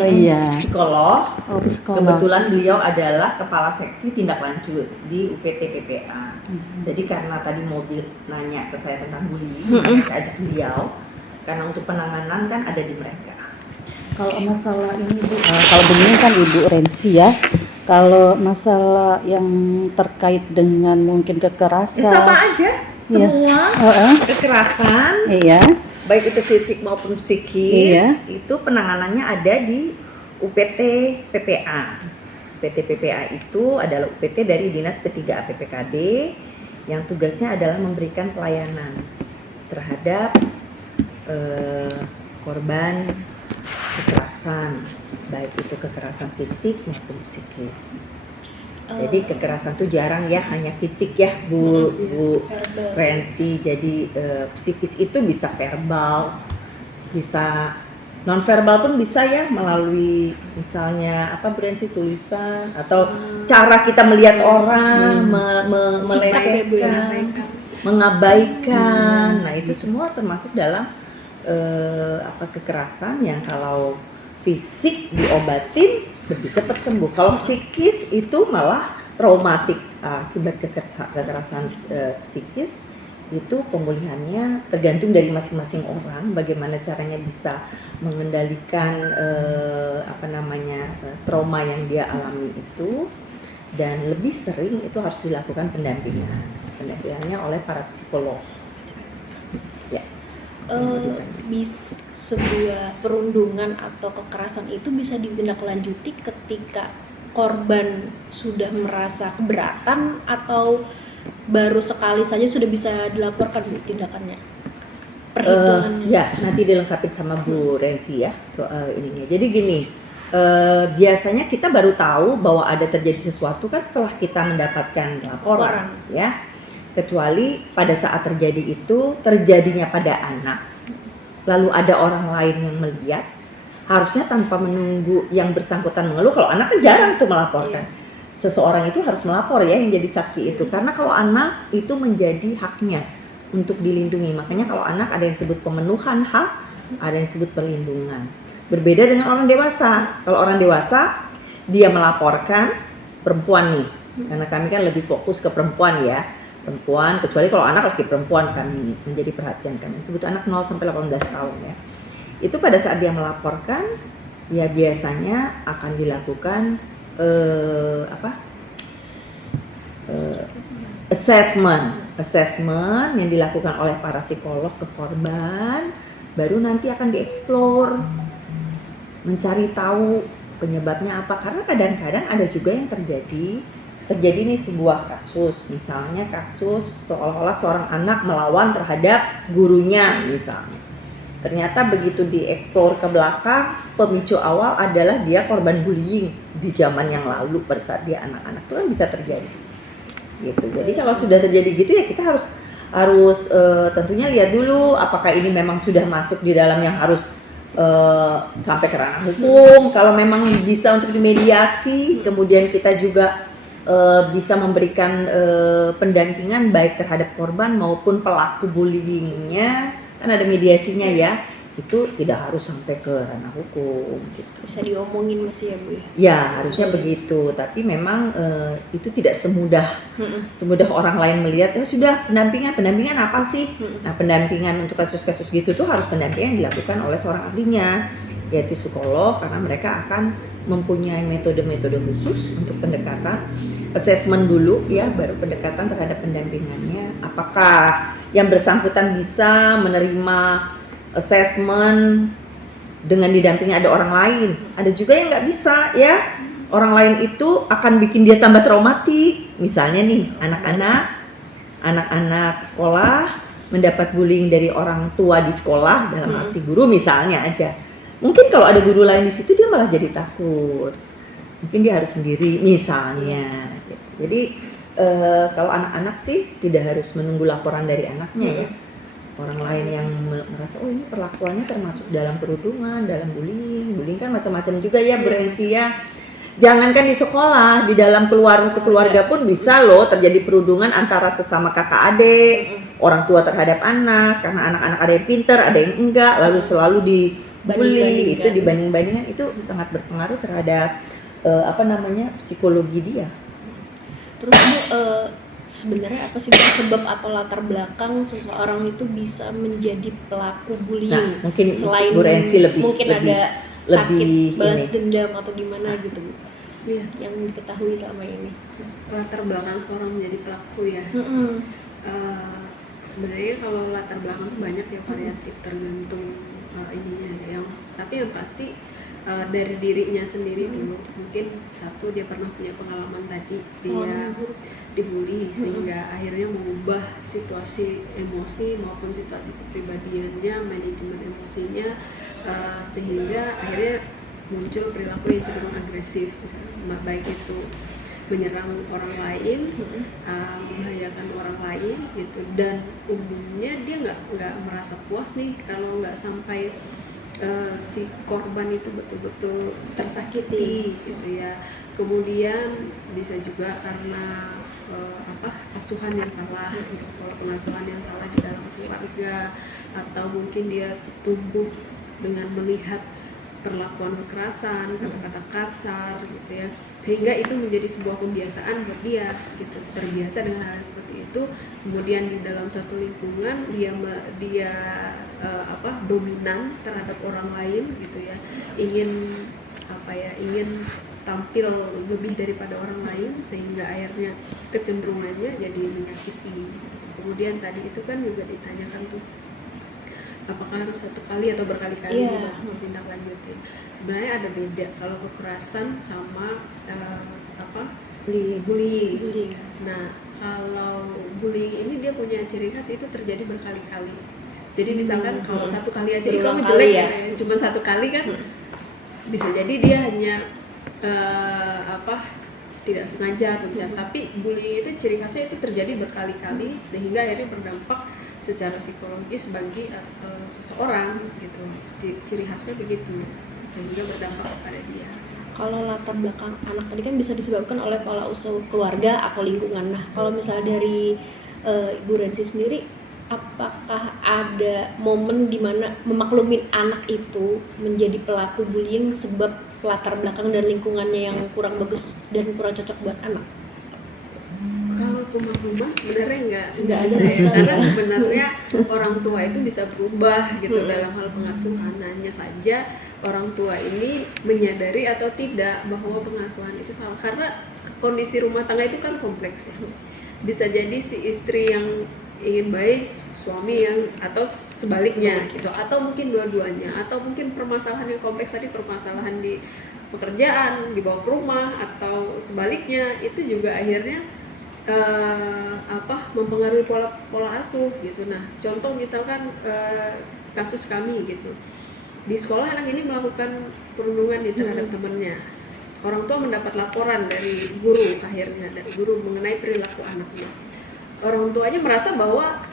Oh iya. Psikolog. Oh, psikolog. Kebetulan beliau adalah kepala seksi tindak lanjut di UPT PPA. Jadi karena tadi mobil nanya ke saya tentang bullying, makanya saya ajak beliau. Karena untuk penanganan kan ada di mereka. Kalau masalah ini Bu, kalau begini kan Ibu Rensi ya. Kalau masalah yang terkait dengan mungkin kekerasan, sama aja semua kekerasan, iya, baik itu fisik maupun psikis, iya, itu penanganannya ada di UPT PPA. UPT PPA itu adalah UPT dari Dinas P3A PPKD yang tugasnya adalah memberikan pelayanan terhadap korban kekerasan, baik itu kekerasan fisik maupun psikis. Jadi kekerasan tuh jarang ya hanya fisik ya Bu Rensi. Jadi psikis itu bisa verbal, bisa non verbal pun bisa ya, melalui misalnya apa Bu Rensi, tulisan atau cara kita melihat orang, melecehkan, mengabaikan. Nah itu semua termasuk dalam kekerasan yang kalau fisik diobatin lebih cepat sembuh. Kalau psikis itu malah traumatik akibat kekerasan psikis, itu pemulihannya tergantung dari masing-masing orang bagaimana caranya bisa mengendalikan trauma yang dia alami itu, dan lebih sering itu harus dilakukan pendampingannya oleh para psikolog. Ya. Sebuah perundungan atau kekerasan itu bisa ditindaklanjuti ketika korban sudah merasa keberatan atau baru sekali saja sudah bisa dilaporkan tindakannya, perhitungannya. Ya nanti dilengkapi sama Bu Rensi ya soal ininya. Jadi gini, biasanya kita baru tahu bahwa ada terjadi sesuatu kan setelah kita mendapatkan laporan. Ya. Kecuali pada saat terjadi itu terjadinya pada anak, lalu ada orang lain yang melihat, harusnya tanpa menunggu yang bersangkutan mengeluh. Kalau anak kan jarang tuh melaporkan. Seseorang itu harus melapor ya yang jadi saksi itu, karena kalau anak itu menjadi haknya untuk dilindungi. Makanya kalau anak ada yang disebut pemenuhan hak, ada yang disebut perlindungan. Berbeda dengan orang dewasa. Kalau orang dewasa dia melaporkan perempuan nih, karena kami kan lebih fokus ke perempuan ya. Perempuan, kecuali kalau anak laki perempuan kami menjadi perhatian kami, sebut anak 0 sampai 18 tahun ya. Itu pada saat dia melaporkan ya biasanya akan dilakukan assessment yang dilakukan oleh para psikolog ke korban, baru nanti akan dieksplor, mencari tahu penyebabnya apa. Karena kadang-kadang ada juga yang terjadi nih sebuah kasus, misalnya kasus seolah-olah seorang anak melawan terhadap gurunya misalnya. Ternyata begitu dieksplor ke belakang, pemicu awal adalah dia korban bullying di zaman yang lalu pada saat dia anak-anak. Itu kan bisa terjadi. Gitu. Jadi kalau sudah terjadi gitu ya kita harus tentunya lihat dulu apakah ini memang sudah masuk di dalam yang harus sampai ke ranah hukum. Kalau memang bisa untuk dimediasi, kemudian kita juga bisa memberikan pendampingan baik terhadap korban maupun pelaku bullyingnya, kan ada mediasinya ya, itu tidak harus sampai ke ranah hukum gitu. Bisa diomongin masih ya Bu ya? Ya harusnya begitu, tapi memang itu tidak semudah orang lain melihat. Sudah pendampingan apa sih? Nah pendampingan untuk kasus-kasus gitu tuh harus pendampingan yang dilakukan oleh seorang ahlinya, yaitu psikolog, karena mereka akan mempunyai metode-metode khusus untuk pendekatan, assessment dulu ya, baru pendekatan terhadap pendampingannya. Apakah yang bersangkutan bisa menerima assessment dengan didampingi ada orang lain? Ada juga yang nggak bisa ya, orang lain itu akan bikin dia tambah traumatik. Misalnya nih anak-anak sekolah mendapat bullying dari orang tua di sekolah, dalam arti guru misalnya aja. Mungkin kalau ada guru lain di situ dia malah jadi takut. Mungkin dia harus sendiri misalnya. Jadi kalau anak-anak sih tidak harus menunggu laporan dari anaknya ya. Orang lain yang merasa ini perlakuannya termasuk dalam perundungan, dalam bullying. Bullying kan macam-macam juga ya, Bu Rensi ya. Jangankan di sekolah, di dalam keluarga pun bisa loh terjadi perundungan antara sesama kakak adik, orang tua terhadap anak, karena anak-anak ada yang pintar, ada yang enggak, lalu selalu bully itu dibanding-bandingkan itu sangat berpengaruh terhadap psikologi dia. Terus Bu, sebenarnya apa sih sebab atau latar belakang seseorang itu bisa menjadi pelaku bullying? Nah, mungkin selain Bu Rensi mungkin ada sakit balas ini. dendam atau gimana gitu Bu, Iya, yang diketahui selama ini. latar belakang seorang menjadi pelaku ya. Sebenarnya kalau latar belakang tuh banyak ya, variatif, tergantung ininya ya. Tapi yang pasti dari dirinya sendiri dulu. Mungkin satu, dia pernah punya pengalaman tadi dia dibully sehingga akhirnya mengubah situasi emosi maupun situasi kepribadiannya, manajemen emosinya, sehingga akhirnya muncul perilaku yang cenderung agresif, misalnya baik itu menyerang orang lain, membahayakan orang lain gitu. Dan umumnya dia nggak merasa puas nih kalau nggak sampai si korban itu betul-betul tersakiti gitu ya. Kemudian bisa juga karena asuhan yang salah gitu, pola pengasuhan yang salah di dalam keluarga, atau mungkin dia tumbuh dengan melihat perlakuan kekerasan, kata-kata kasar gitu ya, sehingga itu menjadi sebuah kebiasaan buat dia gitu, terbiasa dengan hal seperti itu. Kemudian di dalam satu lingkungan dia dominan terhadap orang lain gitu ya, ingin tampil lebih daripada orang lain, sehingga akhirnya kecenderungannya jadi menyakiti gitu. Kemudian tadi itu kan juga ditanyakan tuh, apakah harus satu kali atau berkali-kali buat tindak lanjutin. Sebenarnya ada beda kalau kekerasan sama bullying. Nah, kalau bullying ini dia punya ciri khas itu terjadi berkali-kali. Jadi misalkan kalau satu kali aja itu kamu jelek gitu ya, cuma satu kali kan bisa jadi dia hanya tidak sengaja atau tapi bullying itu ciri khasnya itu terjadi berkali-kali sehingga akhirnya berdampak secara psikologis bagi seseorang gitu. Ciri khasnya begitu, sehingga berdampak kepada dia. Kalau latar belakang anak tadi kan bisa disebabkan oleh pola asuh keluarga atau lingkungan. Nah, kalau misalnya dari Ibu Rensi sendiri, apakah ada momen di mana memaklumin anak itu menjadi pelaku bullying sebab latar belakang dan lingkungannya yang kurang bagus dan kurang cocok buat anak? Kalau pemakluman sebenarnya nggak ada bisa ya, karena sebenarnya orang tua itu bisa berubah gitu dalam hal pengasuhan. Hanya saja orang tua ini menyadari atau tidak bahwa pengasuhan itu salah, karena kondisi rumah tangga itu kan kompleks ya. Bisa jadi si istri yang ingin baik, suami yang, atau sebaliknya gitu, atau mungkin dua-duanya, atau mungkin permasalahan yang kompleks tadi, permasalahan di pekerjaan dibawa ke rumah, atau sebaliknya, itu juga akhirnya mempengaruhi pola asuh gitu. Nah, contoh misalkan kasus kami gitu, di sekolah anak ini melakukan perundungan terhadap temannya. Orang tua mendapat laporan dari guru, akhirnya dari guru mengenai perilaku anaknya. Orang tuanya merasa bahwa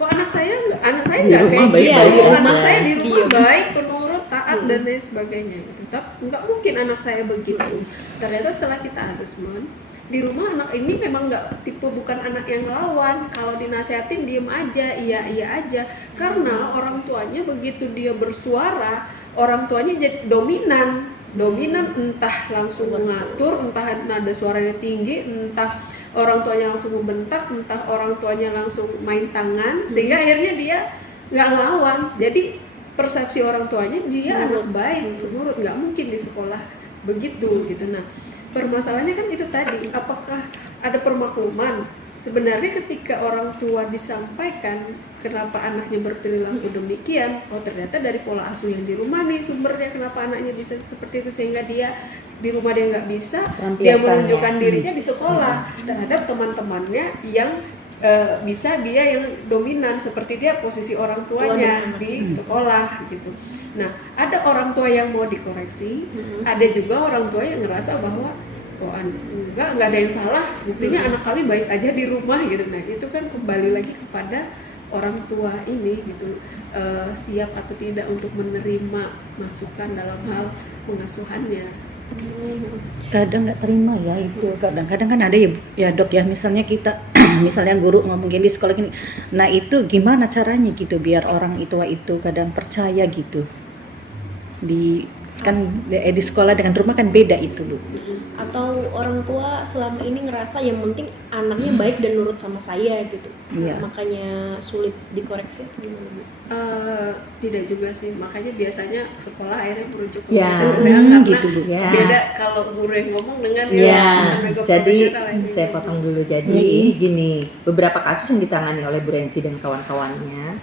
kok anak saya nggak kayak gitu, anak saya di rumah baik, penurut, taat dan lain sebagainya gitu. Tapi nggak mungkin anak saya begitu. Ternyata setelah kita asesmen, di rumah anak ini memang bukan anak yang ngelawan. Kalau dinasehatin diem aja, iya aja. Karena orang tuanya begitu dia bersuara, orang tuanya jadi dominan, entah langsung mengatur, entah nada suaranya tinggi, entah orang tuanya langsung membentak, entah orang tuanya langsung main tangan, sehingga akhirnya dia nggak ngelawan. Jadi persepsi orang tuanya dia anak baik, penurut, nggak mungkin di sekolah begitu gitu. Nah, permasalahannya kan itu tadi, apakah ada permakluman? Sebenarnya ketika orang tua disampaikan kenapa anaknya berperilaku demikian, oh ternyata dari pola asuh yang di rumah nih sumbernya kenapa anaknya bisa seperti itu, sehingga dia di rumah dia nggak bisa, dia menunjukkan dirinya di sekolah terhadap teman-temannya yang bisa dia yang dominan, seperti dia posisi orang tuanya di sekolah gitu. Nah, ada orang tua yang mau dikoreksi, ada juga orang tua yang ngerasa bahwa enggak ada yang salah, buktinya anak kami baik aja di rumah gitu. Nah, itu kan kembali lagi kepada orang tua ini gitu, siap atau tidak untuk menerima masukan dalam hal pengasuhannya. Kadang nggak terima ya itu, kadang-kadang kan ada ya dok ya, misalnya kita misalnya guru ngomong gini di sekolah gini, nah itu gimana caranya gitu biar orang itu kadang percaya gitu? Di sekolah dengan rumah kan beda itu, Bu. Atau orang tua selama ini ngerasa yang penting anaknya baik dan nurut sama saya gitu, Iya. makanya sulit dikoreksi atau gimana, Bu? Tidak juga sih, makanya biasanya sekolah akhirnya merujuk ke Ya, PTPPA karena gitu, Bu. Ya. beda kalau guru yang ngomong dengan Ya, tenaga jadi profesional ini. saya potong dulu. Jadi Iya. gini, beberapa kasus yang ditangani oleh Bu Rensi dan kawan-kawannya,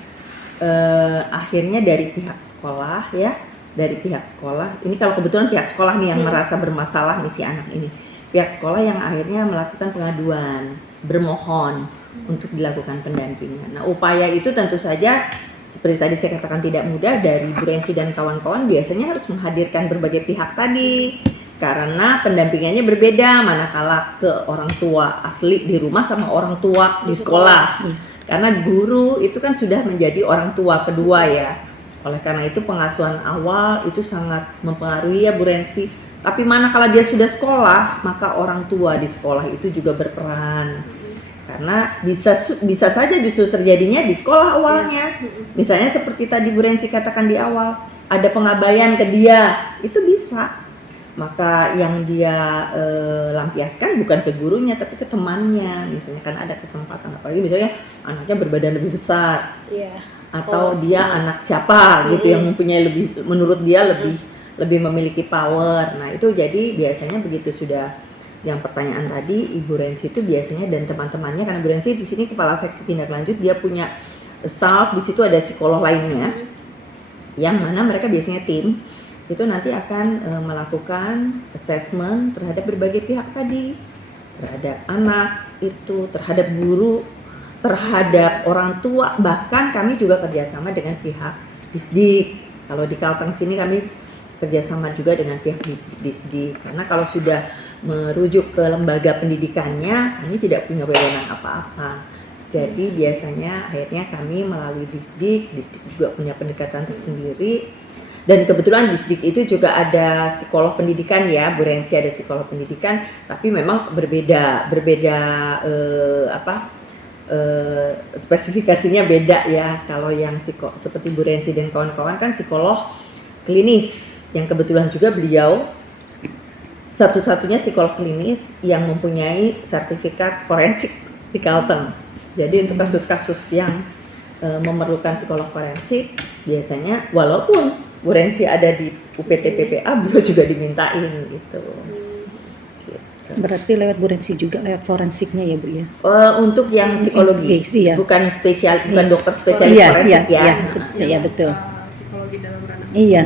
akhirnya dari pihak sekolah ya, ini kalau kebetulan pihak sekolah nih yang merasa bermasalah nih si anak ini, pihak sekolah yang akhirnya melakukan pengaduan, bermohon untuk dilakukan pendampingan. Nah, upaya itu tentu saja seperti tadi saya katakan tidak mudah. Dari Bu Rensi dan kawan-kawan biasanya harus menghadirkan berbagai pihak tadi, karena pendampingannya berbeda manakala ke orang tua asli di rumah sama orang tua di sekolah. Karena guru itu kan sudah menjadi orang tua kedua ya. Oleh karena itu pengasuhan awal itu sangat mempengaruhi ya Bu Rensi. Tapi manakala dia sudah sekolah, maka orang tua di sekolah itu juga berperan. Karena bisa saja justru terjadinya di sekolah awalnya. Misalnya seperti tadi Bu Rensi katakan di awal, ada pengabaian ke dia, itu bisa. Maka yang dia lampiaskan bukan ke gurunya tapi ke temannya. Misalnya kan ada kesempatan, apalagi misalnya anaknya berbadan lebih besar. Iya. Atau dia anak siapa gitu yang mempunyai menurut dia lebih memiliki power. Nah, itu jadi biasanya begitu sudah yang pertanyaan tadi Ibu Rensi itu biasanya dan teman-temannya, karena Bu Rensi di sini kepala seksi tindak lanjut, dia punya staff, di situ ada psikolog lainnya yang mana mereka biasanya tim itu nanti akan melakukan assessment terhadap berbagai pihak tadi, terhadap anak itu, terhadap guru, terhadap orang tua, bahkan kami juga kerjasama dengan pihak Disdik. Kalau di Kalteng sini kami kerjasama juga dengan pihak Disdik, karena kalau sudah merujuk ke lembaga pendidikannya kami tidak punya wewenang apa-apa. Jadi biasanya akhirnya kami melalui Disdik juga punya pendekatan tersendiri. Dan kebetulan Disdik itu juga ada psikolog pendidikan ya, Bu Rensi ada psikolog pendidikan, tapi memang berbeda spesifikasinya beda ya. Kalau yang seperti Bu Rensi dan kawan-kawan kan psikolog klinis, yang kebetulan juga beliau satu-satunya psikolog klinis yang mempunyai sertifikat forensik di Kalteng. Jadi untuk kasus-kasus yang memerlukan psikolog forensik, biasanya walaupun Bu Rensi ada di UPT PPA, beliau juga dimintain gitu. Berarti lewat Bu Rensi juga lewat forensiknya ya, Bu ya? Untuk yang psikologi, Iya. bukan dokter spesialis forensik ya. Iya betul. Psikologi dalam ranah Iya.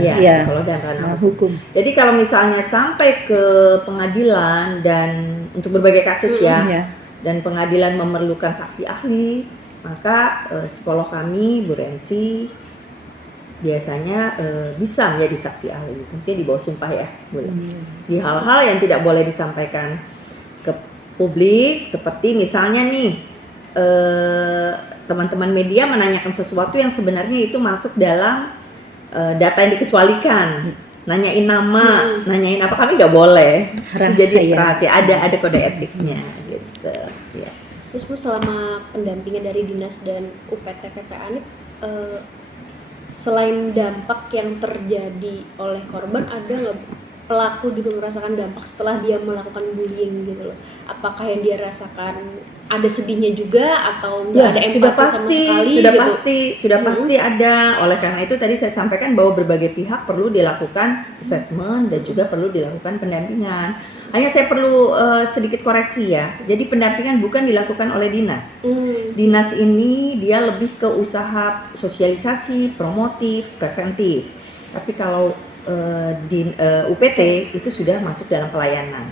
Psikolog dan ranah Hukum. Jadi kalau misalnya sampai ke pengadilan dan untuk berbagai kasus ya, Iya. dan pengadilan memerlukan saksi ahli, maka psikolog kami Bu Rensi biasanya bisa menjadi saksi ahli, tentunya di bawah sumpah ya, boleh. Di hal-hal yang tidak boleh disampaikan ke publik, seperti misalnya nih teman-teman media menanyakan sesuatu yang sebenarnya itu masuk dalam data yang dikecualikan, nanyain nama, nanyain apa, kami nggak boleh. Jadi rahasia, ada kode etiknya gitu. Ya. Terus Bu, selama pendampingan dari Dinas dan UPT PPA ini, selain dampak yang terjadi oleh korban, ada nggak pelaku juga merasakan dampak setelah dia melakukan bullying gitu loh? Apakah yang dia rasakan ada sedihnya juga atau nggak ada empati sama sekali? Sudah pasti ada. Oleh karena itu tadi saya sampaikan bahwa berbagai pihak perlu dilakukan assessment dan juga perlu dilakukan pendampingan. Hanya saya perlu sedikit koreksi ya. Jadi pendampingan bukan dilakukan oleh dinas. Dinas ini dia lebih ke usaha sosialisasi, promotif, preventif. Tapi kalau di UPT itu sudah masuk dalam pelayanan.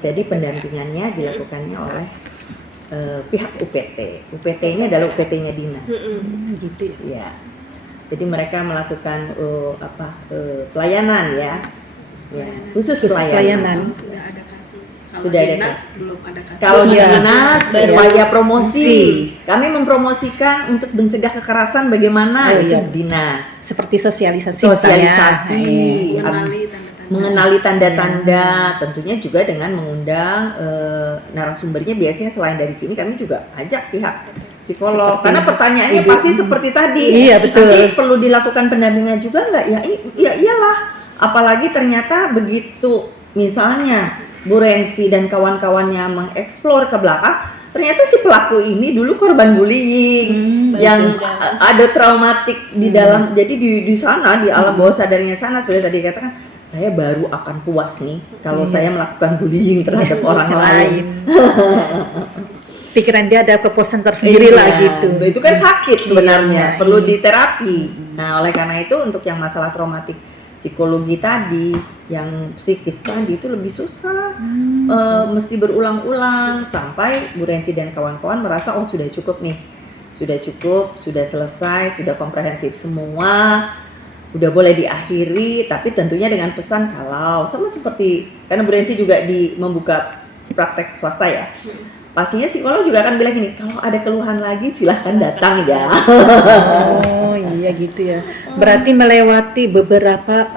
Jadi pendampingannya dilakukannya oleh pihak UPT. UPT ini adalah UPT-nya dinas. Gitu ya. Jadi mereka melakukan pelayanan ya. Khusus pelayanan. Kalau sudah ada kasus. Kalau Sudah ada dinas kasus. belum ada kasus. Kalau di dinas baru upaya promosi. Kami mempromosikan untuk mencegah kekerasan bagaimana itu dinas. Seperti sosialisasi mengenali tanda-tanda, tentunya juga dengan mengundang narasumbernya. Biasanya selain dari sini kami juga ajak pihak psikolog. Seperti Karena pertanyaannya Ibu. pasti seperti tadi. Iya, betul. Nanti perlu dilakukan pendampingan juga nggak? Ya iyalah. Apalagi ternyata begitu misalnya Bu Rensi dan kawan-kawannya mengeksplor ke belakang, ternyata si pelaku ini dulu korban bullying yang ada traumatik di dalam. Jadi di sana di alam bawah sadarnya sana seperti tadi katakan, saya baru akan puas nih kalau saya melakukan bullying terhadap orang lain. Pikiran dia ada kepuasan tersendiri lah gitu. Itu kan sakit sebenarnya, Iya, perlu iya. diterapi. Nah, oleh karena itu untuk yang masalah traumatik psikologi tadi, yang psikis tadi itu lebih susah. Mesti berulang-ulang sampai Bu Rensi dan kawan-kawan merasa oh sudah cukup nih. Sudah cukup, sudah selesai, sudah komprehensif semua. Udah boleh diakhiri, tapi tentunya dengan pesan kalau sama seperti karena Bu Rensi juga membuka praktek swasta ya. Pastinya psikolog juga akan bilang gini, kalau ada keluhan lagi silahkan datang ya. Oh iya gitu ya. Berarti melewati beberapa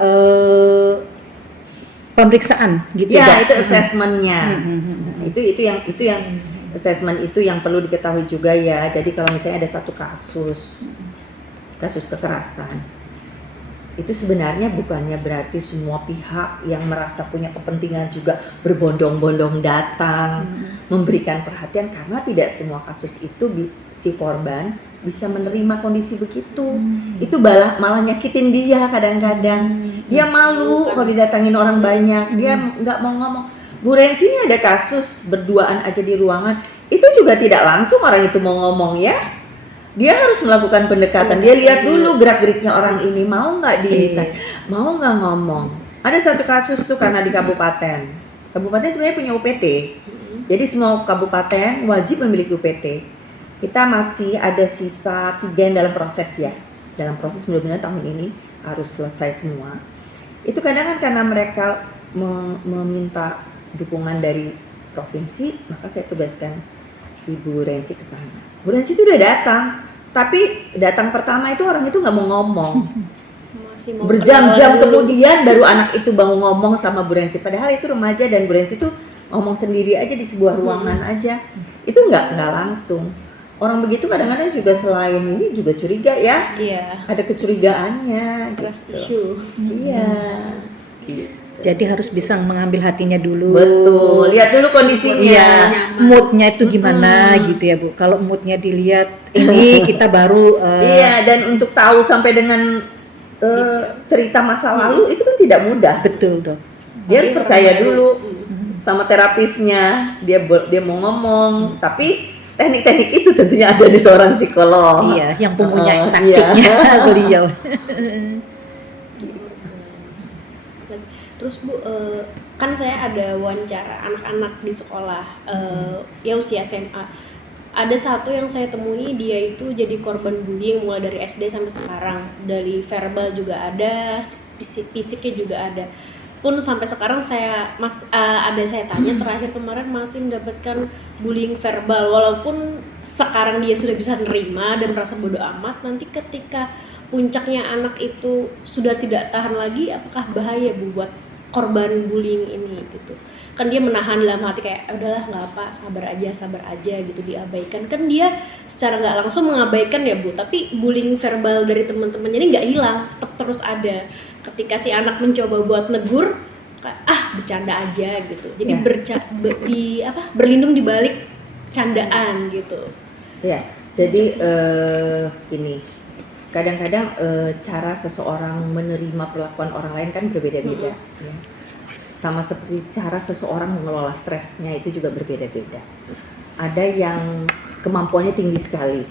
pemeriksaan gitu Ya, ya. itu assessmentnya. Hmm. Itu yang assessment itu yang perlu diketahui juga ya. Jadi kalau misalnya ada satu kasus kekerasan, itu sebenarnya bukannya berarti semua pihak yang merasa punya kepentingan juga berbondong-bondong datang memberikan perhatian, karena tidak semua kasus itu si korban bisa menerima kondisi begitu. Itu malah nyakitin dia kadang-kadang. Dia malu kalau didatangin orang banyak, dia nggak mau ngomong. Bu Rensi ini ada kasus berduaan aja di ruangan, itu juga tidak langsung orang itu mau ngomong ya. Dia harus melakukan pendekatan. Dia lihat dulu gerak-geriknya orang ini, mau nggak mau nggak ngomong. Ada satu kasus tuh karena di kabupaten sebenarnya punya UPT. Jadi semua kabupaten wajib memiliki UPT. Kita masih ada sisa 3 yang dalam proses ya. Dalam proses mudah-mudahan tahun ini harus selesai semua. Itu kadang kan karena mereka meminta dukungan dari provinsi, maka saya tugaskan Ibu Rensi ke sana. Bu Rensi itu udah datang, tapi datang pertama itu orang itu nggak mau ngomong. Masih mau Berjam-jam kenalan dulu. kemudian baru anak itu bangun ngomong sama Bu Rensi. Padahal itu remaja dan Bu Rensi itu ngomong sendiri aja di sebuah ruangan aja. Itu nggak langsung. Orang begitu kadang-kadang juga selain ini juga curiga ya. Iya. Ada kecurigaannya. Trust Gitu. issue. Iya. Gitu. Jadi harus bisa mengambil hatinya dulu. Betul. Lihat dulu kondisinya. Iya, Nyaman. moodnya itu gimana gitu ya Bu. Kalau moodnya dilihat ini kita baru Iya, dan untuk tahu sampai dengan cerita masa lalu itu kan tidak mudah. betul Dok. Dia harus percaya dulu Mm. sama terapisnya. Dia mau ngomong, tapi teknik-teknik itu tentunya ada di seorang psikolog. Iya, yang punya Iya. taktiknya beliau. Terus Bu, kan saya ada wawancara anak-anak di sekolah, ya usia SMA. Ada satu yang saya temui, dia itu jadi korban bullying mulai dari SD sampai sekarang. Dari verbal juga ada, fisiknya juga ada. Pun sampai sekarang saya tanya terakhir kemarin masih mendapatkan bullying verbal, walaupun sekarang dia sudah bisa nerima dan merasa bodoh amat. Nanti ketika puncaknya anak itu sudah tidak tahan lagi, apakah bahaya Bu buat korban bullying ini gitu? Kan dia menahan dalam hati kayak udahlah nggak apa, sabar aja gitu, diabaikan. Kan dia secara nggak langsung mengabaikan ya Bu, tapi bullying verbal dari teman-temannya ini nggak hilang, tetap terus ada. Ketika si anak mencoba buat negur, bercanda aja gitu. Jadi Ya. berlindung di balik candaan gitu. Ya, jadi gini, kadang-kadang cara seseorang menerima perlakuan orang lain kan berbeda-beda. Ya. Sama seperti cara seseorang mengelola stresnya itu juga berbeda-beda. Ada yang kemampuannya tinggi sekali,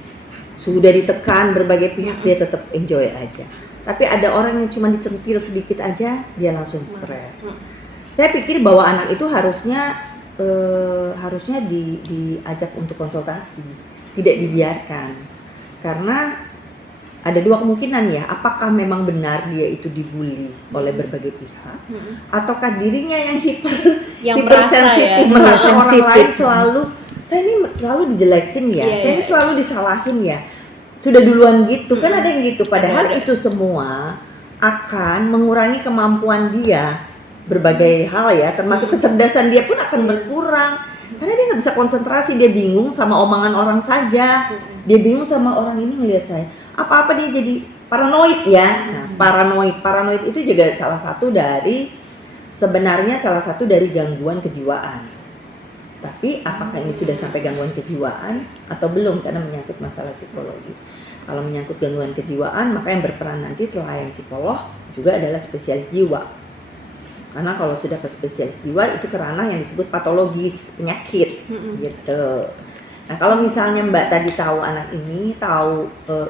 sudah ditekan berbagai pihak dia tetap enjoy aja. Tapi ada orang yang cuma disentil sedikit aja dia langsung stres. Saya pikir bahwa anak itu harusnya diajak untuk konsultasi, tidak dibiarkan. Karena ada 2 kemungkinan ya, apakah memang benar dia itu dibully oleh berbagai pihak, ataukah dirinya yang hipersensitif, merasa orang lain saya ini selalu dijelekin ya, saya ini selalu disalahin ya. Sudah duluan gitu, kan ada yang gitu. Padahal itu semua akan mengurangi kemampuan dia berbagai hal ya, termasuk kecerdasan dia pun akan berkurang. Karena dia nggak bisa konsentrasi, dia bingung sama omongan orang saja, dia bingung sama orang ini ngelihat saya. Apa-apa dia jadi paranoid ya. Nah, paranoid itu juga sebenarnya salah satu dari gangguan kejiwaan. Tapi apakah ini sudah sampai gangguan kejiwaan atau belum, karena menyangkut masalah psikologi. Kalau menyangkut gangguan kejiwaan, maka yang berperan nanti selain psikolog juga adalah spesialis jiwa. Karena kalau sudah ke spesialis jiwa itu ke ranah yang disebut patologis, penyakit gitu. Nah, kalau misalnya Mbak tadi tahu anak ini,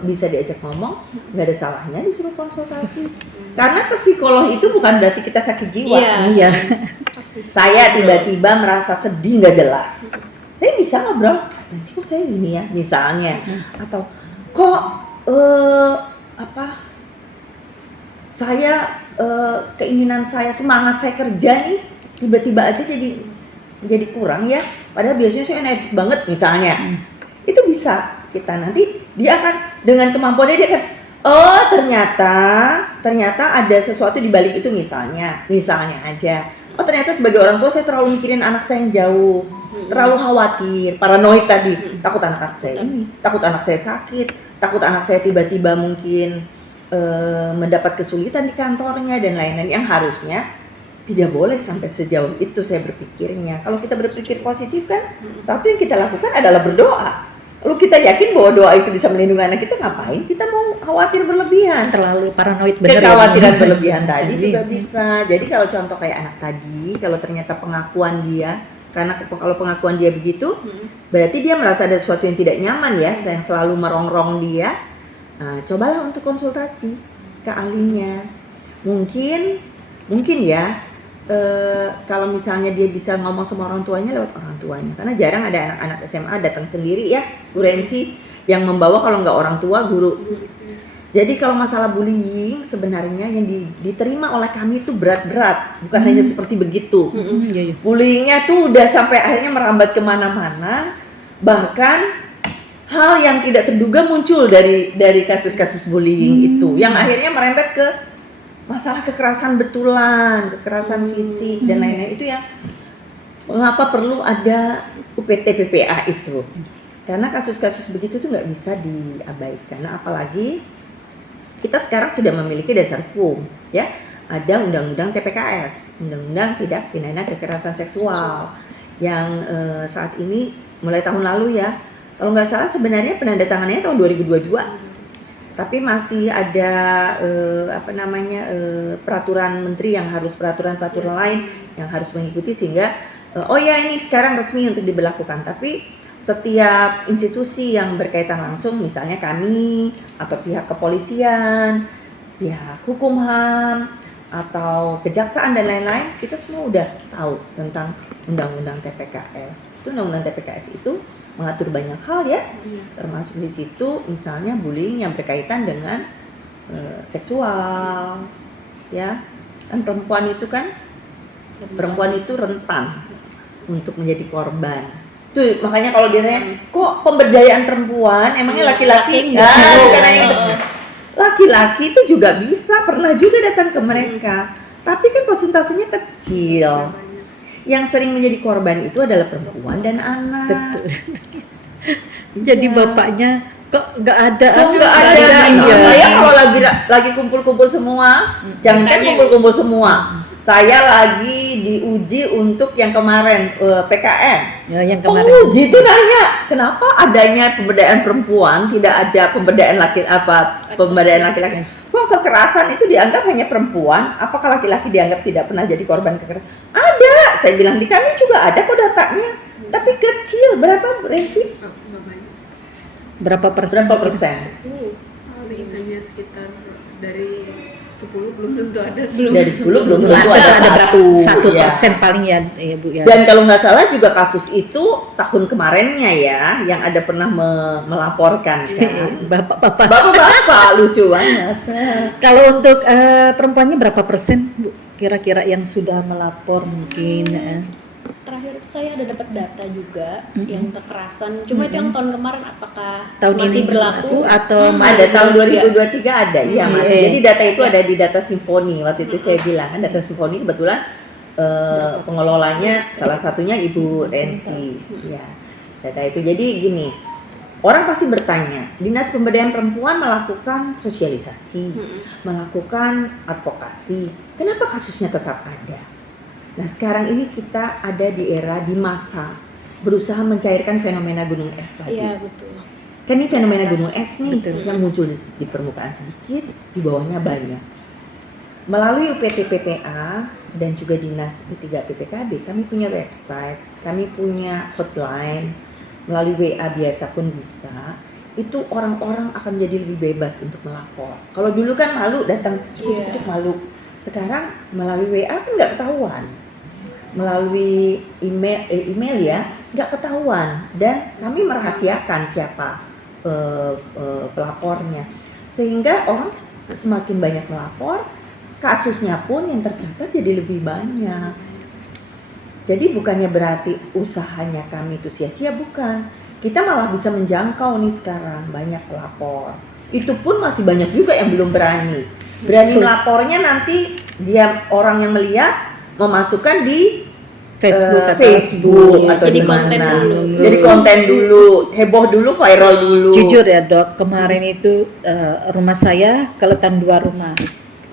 bisa diajak ngomong, nggak ada salahnya disuruh konsultasi. Karena ke psikolog itu bukan berarti kita sakit jiwa. Iya. Saya tiba-tiba merasa sedih nggak jelas. Saya bisa ngobrol, nanti kok saya gini ya, misalnya. Atau kok saya keinginan saya, semangat saya kerja nih tiba-tiba aja jadi kurang ya, padahal biasanya saya energik banget misalnya. Itu bisa kita nanti, dia akan dengan kemampuannya dia akan ternyata ada sesuatu di balik itu, misalnya aja ternyata sebagai orang tua saya terlalu mikirin anak saya yang jauh, terlalu khawatir, paranoid tadi, takut anak saya ini, takut anak saya sakit, takut anak saya tiba-tiba mungkin mendapat kesulitan di kantornya dan lain-lain, yang harusnya tidak boleh sampai sejauh itu saya berpikirnya. Kalau kita berpikir positif kan, satu yang kita lakukan adalah berdoa. Lalu kita yakin bahwa doa itu bisa melindungi anak kita, ngapain kita mau khawatir berlebihan? Terlalu paranoid bener. Kekhawatiran berlebihan tadi juga bisa. Jadi kalau contoh kayak anak tadi, kalau ternyata pengakuan dia, karena kalau pengakuan dia begitu, berarti dia merasa ada sesuatu yang tidak nyaman ya, yang selalu merongrong dia. Nah, cobalah untuk konsultasi ke ahlinya. Mungkin ya, kalau misalnya dia bisa ngomong sama orang tuanya lewat orang tuanya, karena jarang ada anak-anak SMA datang sendiri ya, Bu Rensi, yang membawa kalau nggak orang tua, guru. Jadi kalau masalah bullying sebenarnya yang diterima oleh kami itu berat-berat, bukan hanya seperti begitu. Bullyingnya tuh udah sampai akhirnya merambat kemana-mana, bahkan hal yang tidak terduga muncul dari kasus-kasus bullying itu, yang akhirnya merembet ke masalah kekerasan betulan, kekerasan fisik dan lain-lain. Itu yang mengapa perlu ada UPT PPA itu, karena kasus-kasus begitu tuh nggak bisa diabaikan. Nah, apalagi kita sekarang sudah memiliki dasar hukum ya, ada undang-undang TPKS, undang-undang tindak pidana kekerasan seksual, yang saat ini mulai tahun lalu ya, kalau nggak salah sebenarnya penandatangannya tahun 2022, tapi masih ada peraturan menteri yang harus, peraturan lain yang harus mengikuti, sehingga ini sekarang resmi untuk diberlakukan. Tapi setiap institusi yang berkaitan langsung, misalnya kami atau pihak kepolisian, pihak hukum HAM atau kejaksaan dan lain-lain, kita semua udah tahu tentang undang-undang TPKS. Itu undang-undang TPKS itu mengatur banyak hal ya, termasuk di situ misalnya bullying yang berkaitan dengan seksual ya. Kan perempuan itu rentan untuk menjadi korban. Tuh makanya kalau dia tanya, kok pemberdayaan perempuan, emangnya laki-laki laki-laki itu juga bisa, pernah juga datang ke mereka, tapi kan persentasenya kecil. Yang sering menjadi korban itu adalah perempuan dan anak. Betul. Jadi bapaknya kok nggak ada? Iya. Saya kalau lagi kumpul-kumpul semua, jangankan kumpul-kumpul semua. Saya lagi diuji untuk yang kemarin PKM. Ya, yang kemarin. Penguji itu nanya, kenapa adanya pemberdayaan perempuan, tidak ada pemberdayaan laki-laki? Kok kekerasan itu dianggap hanya perempuan? Apakah laki-laki dianggap tidak pernah jadi korban kekerasan? Ada, saya bilang di kami juga ada kok datanya, tapi kecil. Berapa Rensi? Berapa persen? Paling hanya sekitar dari 10 belum tentu ada. Dari 10 belum tentu ada berapa? 1% ya. paling ya Bu ya. Dan kalau nggak salah juga kasus itu tahun kemarinnya ya, yang ada pernah melaporkan kan. Bapak-bapak lucu banget. Kalau untuk perempuannya berapa persen Bu? Kira-kira yang sudah melapor mungkin? Terakhir itu saya ada dapat data juga yang kekerasan. Cuma itu yang tahun kemarin, apakah Tahun masih ini berlaku atau Ada tahun 2023 ada, iya masih. Iya. Jadi data itu ada di data Simfoni. Waktu itu saya bilang kan data Simfoni kebetulan pengelolanya salah satunya Ibu Rensi. Ya, data itu. Jadi gini, orang pasti bertanya, Dinas Pemberdayaan Perempuan melakukan sosialisasi, melakukan advokasi, kenapa kasusnya tetap ada? Nah, sekarang ini kita ada di era, di masa berusaha mencairkan fenomena gunung es tadi. Iya, betul. Kan ini fenomena gunung es nih, Betul. yang muncul di permukaan sedikit, di bawahnya banyak. Melalui UPT PPA dan juga Dinas I3 PPKB, kami punya website, kami punya hotline, melalui WA biasa pun bisa. Itu orang-orang akan jadi lebih bebas untuk melapor. Kalau dulu kan malu datang cukup malu. Sekarang melalui WA kan nggak ketahuan. Melalui email ya nggak ketahuan, dan kami merahasiakan siapa pelapornya, sehingga orang semakin banyak melapor, kasusnya pun yang tercatat jadi lebih banyak. Jadi bukannya berarti usahanya kami itu sia-sia, bukan. Kita malah bisa menjangkau nih sekarang banyak pelapor. Itu pun masih banyak juga yang belum berani melapornya, nanti dia orang yang melihat memasukkan di Facebook atau Jadi di konten mana. dulu. Jadi konten dulu, heboh dulu, viral dulu. Jujur ya dok, kemarin itu rumah saya keletan 2 rumah.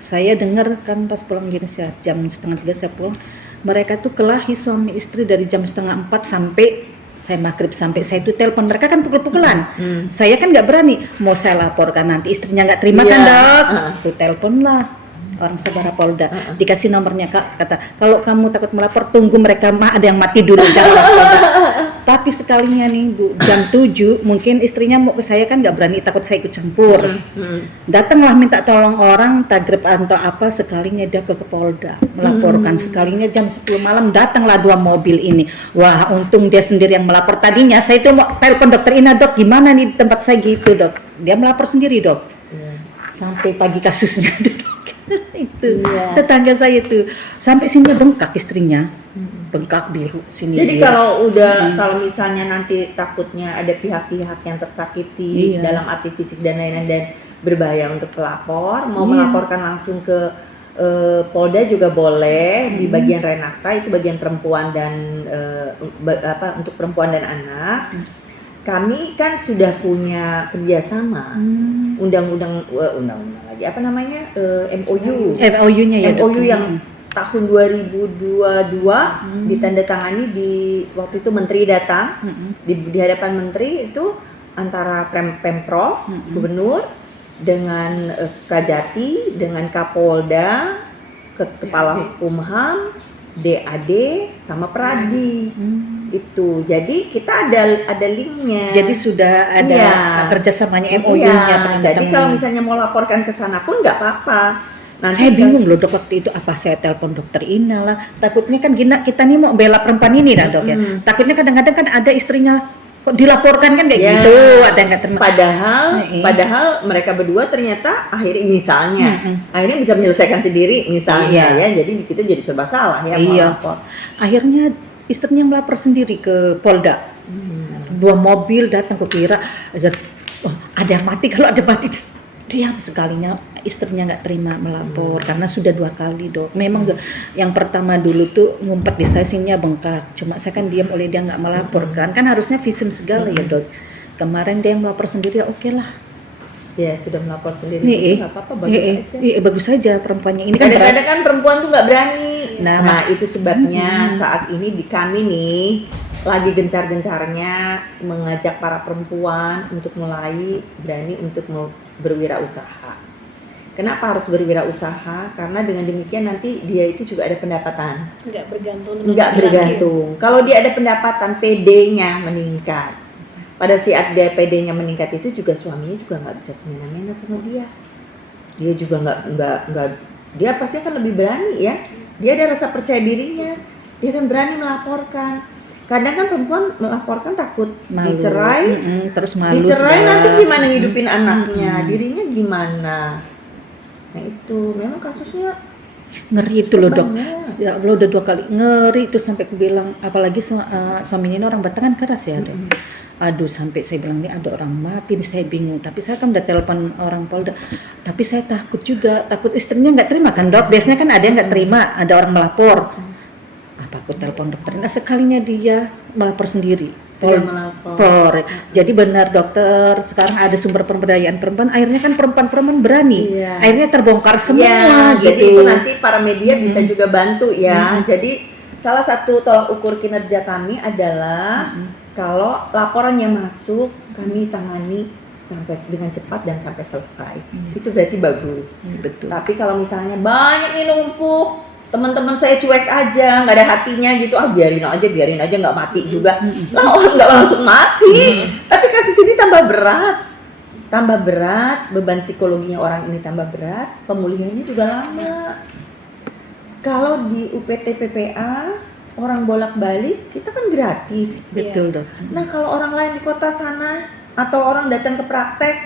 Saya dengar kan pas pulang dinas ya, jam 2:30 saya pulang. Mereka tuh kelahi suami istri dari jam 3:30 sampai saya maghrib, sampai saya itu telepon mereka kan pukul-pukulan. Saya kan nggak berani, mau saya laporkan nanti istrinya nggak terima kan dok. Tuh telepon lah orang Sabara Polda, dikasih nomornya Kak, kata kalau kamu takut melapor tunggu mereka ada yang mati dulu jangan lapor. Tapi sekalinya nih Bu, jam 7 mungkin istrinya mau ke saya kan nggak berani, takut saya ikut campur. Datanglah minta tolong orang tagrib atau apa, sekalinya dia ke Polda melaporkan. Sekalinya jam 10 malam datanglah 2 mobil ini. Wah untung dia sendiri yang melapor. Tadinya saya itu mau telepon dokter Ina, dok gimana nih di tempat saya gitu dok. Dia melapor sendiri dok. Sampai pagi kasusnya tuh dok. Itu tetangga saya itu sampai sini bengkak istrinya, bengkak biru sini. Jadi biru. kalau udah kalau misalnya nanti takutnya ada pihak-pihak yang tersakiti dalam arti fisik dan lain-lain dan berbahaya untuk pelapor, mau melaporkan langsung ke Polda juga boleh. Di bagian Renakta itu bagian perempuan dan untuk perempuan dan anak. Kami kan sudah punya kerjasama undang-undang lagi apa namanya MOU-nya ya MOU dok. yang tahun 2022 ditandatangani di waktu itu menteri datang di hadapan menteri itu antara Pemprov, gubernur dengan Kajati dengan Kapolda, Kepala Hukumham, DAD sama Pradi. Itu jadi kita ada linknya. Jadi sudah ada kerjasamanya MOU-nya. Jadi kalau misalnya mau laporkan ke sana pun nggak apa-apa. Nanti saya bingung loh dok waktu itu, apa saya telepon dokter Ina lah. Takutnya kan kita nih mau bela perempuan ini dah dok ya. Takutnya kadang-kadang kan ada istrinya kok dilaporkan kan kayak gitu, ada yang nggak terima. Padahal mereka berdua ternyata akhirnya akhirnya bisa menyelesaikan sendiri misalnya ya. Jadi kita jadi serba salah ya mau lapor. Akhirnya istrinya melapor sendiri ke Polda. 2 mobil datang, kukira ada yang mati. Kalau ada mati diam sekalinya, istrinya nggak terima melapor karena sudah 2 kali dok. Memang yang pertama dulu tuh ngumpet di saya sininya bengkak, cuma saya kan diam oleh dia nggak melapor kan harusnya visum segala ya dok. Kemarin dia yang melapor sendiri, oke lah. Ya sudah melapor sendiri, nggak apa-apa, bagus aja. Bagus saja perempuannya ini kan. Kadang-kadang kan perempuan tuh nggak berani. Nah itu sebabnya saat ini di kami nih lagi gencar-gencarnya mengajak para perempuan untuk mulai berani untuk berwirausaha. Kenapa harus berwirausaha? Karena dengan demikian nanti dia itu juga ada pendapatan. Nggak bergantung. Kalau dia ada pendapatan, PD-nya meningkat. Pada saat dia PD-nya meningkat itu juga suaminya juga nggak bisa semena-mena sama dia. Dia juga nggak dia pasti akan lebih berani ya. Dia ada rasa percaya dirinya. Dia akan berani melaporkan. Kadang kan perempuan melaporkan takut dicerai, terus malu. Dicerai nanti gimana ngidupin anaknya, dirinya gimana. Nah itu memang kasusnya ngeri itu loh dok. Ya Allah udah 2 kali ngeri itu sampai aku bilang, apalagi suaminya ini orang Batangan keras ya dok. Aduh sampai saya bilang ini ada orang mati nih, saya bingung. Tapi saya kan udah telepon orang Polda. Tapi saya takut juga, takut istrinya nggak terima kan dok. Biasanya kan ada yang nggak terima, ada orang melapor. Apa aku telepon dokter Ina, sekalinya dia melapor sendiri. Sudah melapor. Lapor. Jadi benar dokter, sekarang ada sumber pemberdayaan perempuan, akhirnya kan perempuan-perempuan berani. Iya. Akhirnya terbongkar semua Ya, gitu. jadi itu nanti para media bisa juga bantu ya. Jadi salah satu tolak ukur kinerja kami adalah kalau laporan yang masuk kami tangani sampai dengan cepat dan sampai selesai. Itu berarti bagus. Betul. Tapi kalau misalnya banyak nih numpuk, teman-teman saya cuek aja, nggak ada hatinya gitu, biarin aja nggak mati juga. Lah orang nggak langsung mati. Tapi kasus ini tambah berat, beban psikologinya orang ini tambah berat, pemulihannya juga lama. Kalau di UPT PPA orang bolak-balik kita kan gratis. Betul dok. Nah kalau orang lain di kota sana atau orang datang ke praktek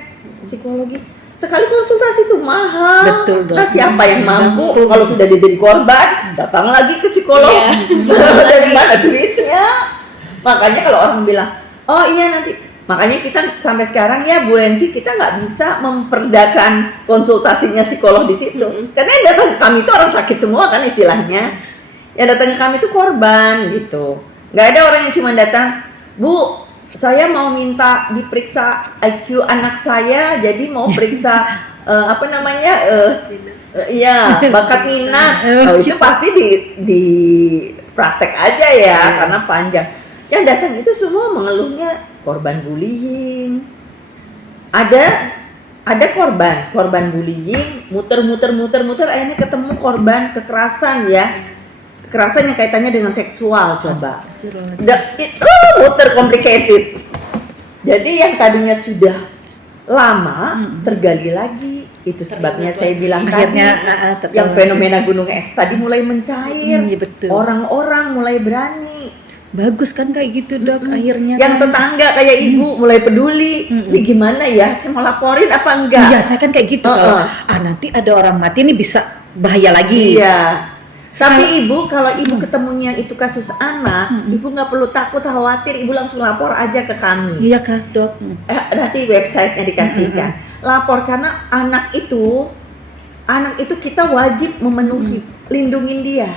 psikologi, sekali konsultasi itu mahal. Betul dok. Nah siapa yang mampu? Betul. Kalau sudah dia jadi korban, datang lagi ke psikolog. Dari mana duitnya? Makanya kalau orang bilang, oh iya nanti. Makanya kita sampai sekarang ya Bu Renzi, kita nggak bisa memperdakan konsultasinya psikolog di situ. Karena yang datang ke kami itu orang sakit semua kan istilahnya. Yang datang ke kami itu korban gitu. Nggak ada orang yang cuma datang, Bu, saya mau minta diperiksa IQ anak saya, jadi mau periksa iya bakat minat. Oh, itu pasti di praktek aja ya, karena panjang. Yang datang itu semua mengeluhnya korban bullying. Ada korban bullying, muter, akhirnya ketemu korban kekerasan ya. Kekerasan yang kaitannya dengan seksual coba. Muter complicated. Jadi yang tadinya sudah lama tergali lagi. Itu sebabnya saya bilang Akhirnya tadi yang fenomena gunung es tadi mulai mencair. Iya betul. Orang-orang mulai berani. Bagus kan kayak gitu dok. Akhirnya Yang kan. tetangga kayak ibu mulai peduli. Ini gimana ya? Saya mau laporin apa enggak? Iya saya kan kayak gitu. Kalau nanti ada orang mati ini bisa bahaya lagi. Iya. Tapi ibu, kalau ibu ketemunya itu kasus anak, ibu nggak perlu takut khawatir, ibu langsung lapor aja ke kami. Iya kan dok. Nanti websitenya dikasihkan. Lapor karena anak itu kita wajib memenuhi, lindungin dia.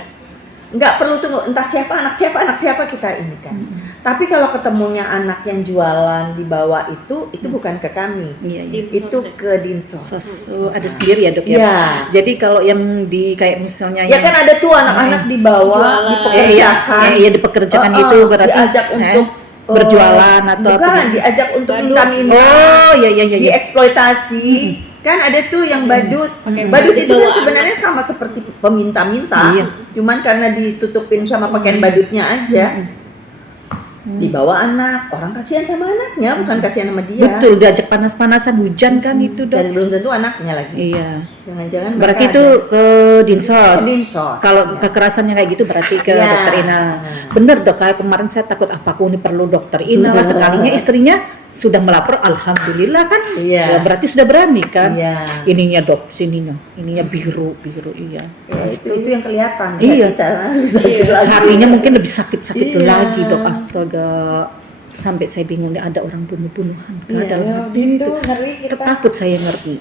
Nggak perlu tunggu entah anak siapa kita ini kan. Tapi kalau ketemunya anak yang jualan di bawah itu bukan ke kami. Iya. Itu ke Dinsos. Ada sendiri ya dok ya. Iya. Jadi kalau yang di kayak misalnya Ya kan ada tuh anak-anak di bawah dipekerjakan. Iya dipekerjakan itu berarti diajak untuk berjualan atau bukan apa? diajak untuk minta-minta. Oh iya. Dieksploitasi. Kan ada tuh yang badut. Badut itu kan sebenarnya sama seperti peminta-minta. Iya. Cuman karena ditutupin sama pakaian badutnya aja. Dibawa anak, orang kasihan sama anaknya, bukan kasihan sama dia. Betul, diajak panas-panasan hujan kan itu dok. Dan belum tentu anaknya lagi. Iya. Jangan-jangan Berarti mereka itu ada- ke Dinsos. Ke Dinsos. Kalau Iya. kekerasannya kayak gitu berarti ke Iya. dokter Ina. Bener dok, kayak kemarin saya takut apa aku ini perlu dokter Ina lah, sekalinya istrinya sudah melapor, alhamdulillah kan. Iya. Ya, berarti sudah berani kan. Iya. Ininya dok, sininya, ininya biru iya. Ya, itu yang kelihatan. Iya. Bisa lagi. Hatinya mungkin lebih sakit Iya. lagi dok, astaga. Sampai saya bingung nih ada orang bunuh-bunuhan Iya, dalam hati gitu, itu. ngeri kita. Takut saya ngeri.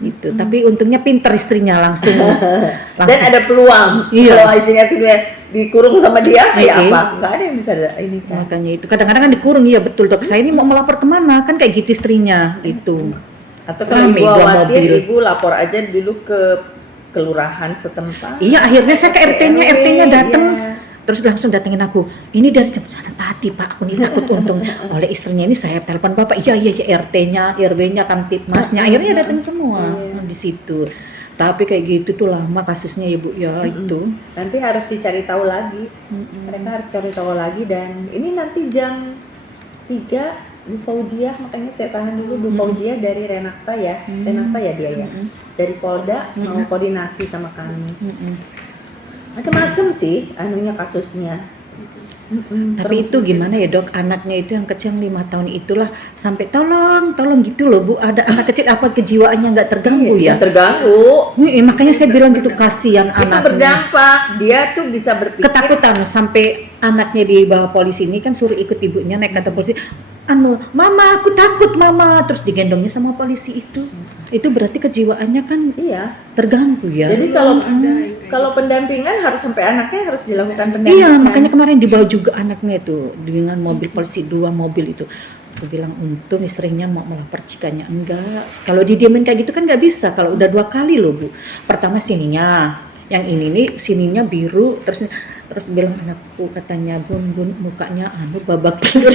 Gitu. Tapi untungnya pintar istrinya langsung. Dan ada peluang. Iya. Kalau istrinya tuh dia dikurung sama dia, kayak Iya. apa? Nggak ada yang bisa ini kan. Makanya itu kadang-kadang kan dikurung, iya betul dok. Saya ini mau melapor kemana kan kayak gitu istrinya gitu. Atau kalau Rame, ibu dua khawatir, mobil. ibu lapor aja dulu ke kelurahan setempat. Iya akhirnya saya ke RT-nya datang. Iya. Terus langsung datengin aku. Ini dari jam sana tadi Pak, aku nih takut untung oleh istrinya ini saya telepon Bapak. Iya RT-nya, RW-nya, Kamtipmasnya. Akhirnya datang semua di situ. Tapi kayak gitu tuh lama kasusnya ya Bu ya itu. Nanti harus dicari tahu lagi. Mereka harus cari tahu lagi dan ini nanti jam 3 Bu Fauziah, makanya saya tahan dulu Bu Fauziah dari Renakta ya. Renakta ya dia ya. Dari Polda mau koordinasi sama kami. Macam-macam sih anunya kasusnya. Tapi itu gimana ya dok, anaknya itu yang kecil 5 tahun itulah sampai tolong gitu loh Bu, ada anak kecil apa kejiwaannya nggak terganggu ya? Terganggu. Makanya saya bilang gitu, kasihan Itu anaknya. berdampak. Dia tuh bisa berpikir Ketakutan sampai anaknya dibawa polisi ini kan suruh ikut ibunya naik kata polisi. Mama aku takut mama, terus digendongnya sama polisi itu berarti kejiwaannya kan iya. terganggu ya. Jadi kalau ada yang kayak Kalau pendampingan harus sampai anaknya harus dilakukan pendampingan. Iya, makanya kemarin dibawa juga anaknya itu dengan mobil polisi, 2 mobil itu. Aku bilang untung istrinya mau melapor, jikanya enggak. Kalau didiemin kayak gitu kan nggak bisa. Kalau udah 2 kali loh Bu. Pertama sininya, yang ini nih sininya biru, terus bilang anakku, katanya bun mukanya babak belur.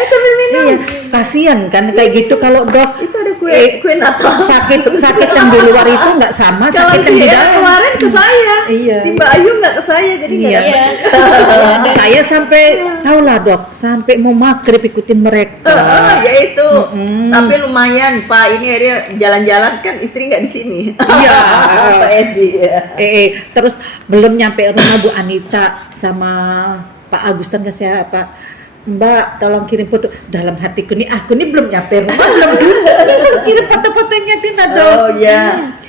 Sambil minum. Iya, kasihan kan kayak gitu kalau dok Itu ada kue Natal. sakit yang di luar itu nggak sama Kalau sakit yang di si dalam. kemarin ke saya, Iya. si Mbak Ayu nggak ke saya, jadi nggak Iya. dapat. Saya sampai tahulah dok, sampai mau maghrib ikutin mereka. Ya itu. Mm-mm. Tapi lumayan Pak, ini akhirnya jalan-jalan kan istri nggak di sini. Iya. Pak Edi. Ya. Terus belum nyampe rumah Bu Anita sama Pak Agustan ke saya, Pak Mbak tolong kirim foto. Dalam hatiku nih, aku nih belum nyampe rumah, belum langsung kirim foto-fotonya Tina dok. Oh ya,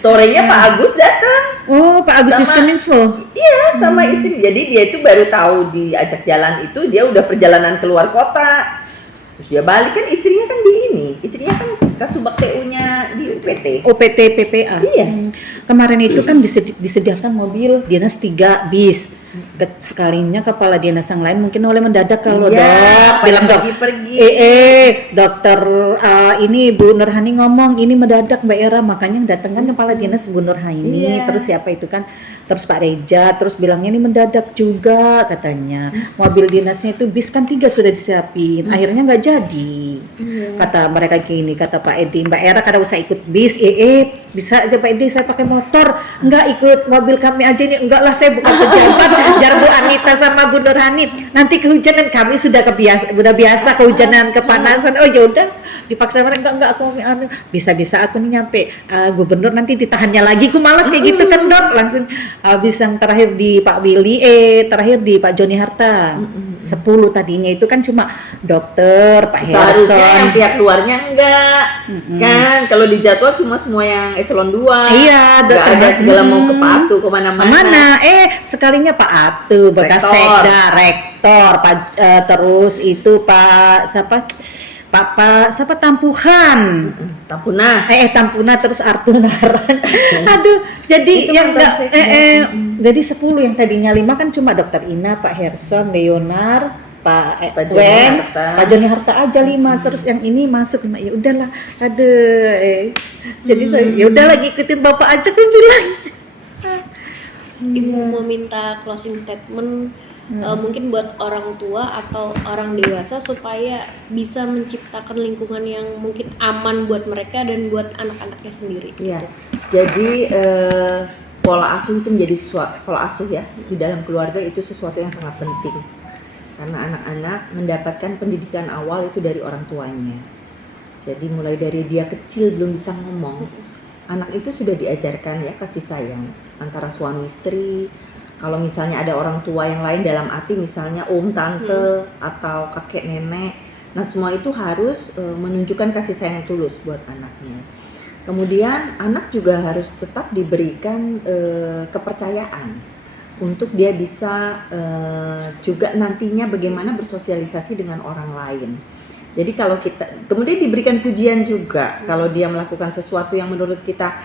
sorenya Pak Agus datang. Oh, Pak Agus Sama- Diskominfo. Iya, sama istri. Jadi dia itu baru tahu diajak jalan itu dia udah perjalanan keluar kota. Terus dia balik kan istrinya kan di ini. Istrinya kan Kasubag TU-nya di UPT. OPT PPA. Iya. Kemarin itu kan disediakan mobil dinas 3 bis. Sekalinya kepala dinas yang lain mungkin oleh mendadak kalau dok bilang dok pergi. dokter ini Bu Nurhani ngomong ini mendadak Mbak Era, makanya yang datang kan kepala dinas Bu Nurhani. Iya. Terus siapa itu kan, terus Pak Reja, terus bilangnya ini mendadak juga katanya. Mobil dinasnya itu bis kan 3 sudah disiapin, akhirnya nggak jadi. Kata mereka gini, kata Pak Edi, Mbak Era kada usah ikut bis, bisa aja Pak Edi saya pakai motor, nggak ikut mobil kami aja ini, enggak lah saya bukan pejabat, jar Bu Anita sama Bu Nurhani, nanti kehujanan kami sudah biasa kehujanan kepanasan, oh yaudah dipaksa mereka, enggak aku bisa-bisa aku nih nyampe gubernur nanti ditahannya lagi, aku malas kayak gitu kan dok, langsung habis yang terakhir di Pak Willy, terakhir di Pak Joni Harta, 10 tadinya itu kan cuma dokter, Pak Seharusnya yang Herson. pihak luarnya enggak. Kan kalau di jadwal cuma semua yang eselon 2. Iya, Enggak ada segala mau ke Pak Atu Mana? kemana-mana. Sekalinya Pak Atu, bekas Rektor. sekda, rektor, terus itu Pak siapa Tampuhan. Tampuna. Tampuna, terus Artunaran. Aduh, jadi Itu yang mantan enggak sekda. jadi 10 yang tadinya 5 kan cuma Dokter Ina, Pak Herson, Leonar, Pak Pak Joni Wen, Harta. Pak Joni Harta aja 5, terus yang ini masuk 5. Ya udahlah, aduh. Jadi saya ya udah lagi ikutin Bapak aja aku bilang. Ibu mau minta closing statement mungkin buat orang tua atau orang dewasa supaya bisa menciptakan lingkungan yang mungkin aman buat mereka dan buat anak-anaknya sendiri. Iya. Jadi pola asuh itu menjadi pola asuh ya di dalam keluarga itu sesuatu yang sangat penting. Karena anak-anak mendapatkan pendidikan awal itu dari orang tuanya. Jadi mulai dari dia kecil belum bisa ngomong, anak itu sudah diajarkan ya kasih sayang antara suami istri. Kalau misalnya ada orang tua yang lain dalam arti misalnya tante atau kakek nenek, nah semua itu harus menunjukkan kasih sayang tulus buat anaknya. Kemudian anak juga harus tetap diberikan kepercayaan untuk dia bisa juga nantinya bagaimana bersosialisasi dengan orang lain. Jadi kalau kita kemudian diberikan pujian juga kalau dia melakukan sesuatu yang menurut kita